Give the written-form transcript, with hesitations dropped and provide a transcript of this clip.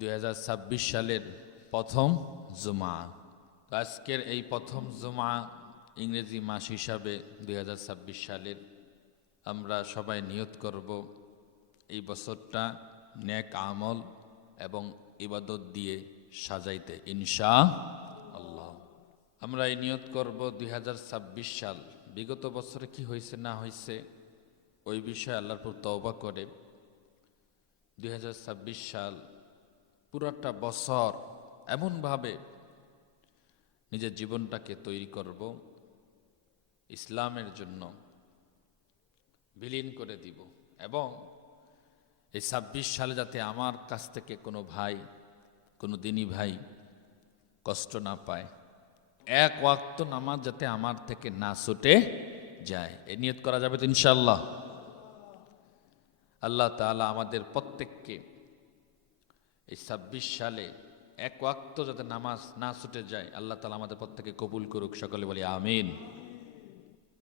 2026 সালের প্রথম জুমা। আজকের এই প্রথম জুমা ইংরেজি মাস হিসাবে 2026 সালের আমরা সবাই নিয়ত করব এই বছরটা নেক আমল এবং ইবাদত দিয়ে সাজাইতে ইনশাআল্লাহ। আমরা এই নিয়ত করব 2026 সাল বিগত বছরে কি হয়েছে না হয়েছে ওই বিষয়ে আল্লাহর উপর তওবা করে 2026 সাল পুরোটা বছর এমনভাবে নিজের জীবনটাকে তৈরি করব, ইসলামের জন্য বিলীন করে দিব এবং এই 26 সালে যাতে আমার কাছ থেকে কোনো ভাই, কোনো দিনী ভাই কষ্ট না পায়, এক ওয়াক্ত নামাজ যাতে আমার থেকে না ছুটে যায়, এই নিয়ত করা যাবে তো ইনশাআল্লাহ। আল্লাহ তাআলা আমাদের প্রত্যেককে এই 26 সালে এক ওয়াক্ত যাতে নামাজ না ছুটে যায়, আল্লাহ তাআলা আমাদের প্রত্যেককে কবুল করুক, সকলে বলি আমিন।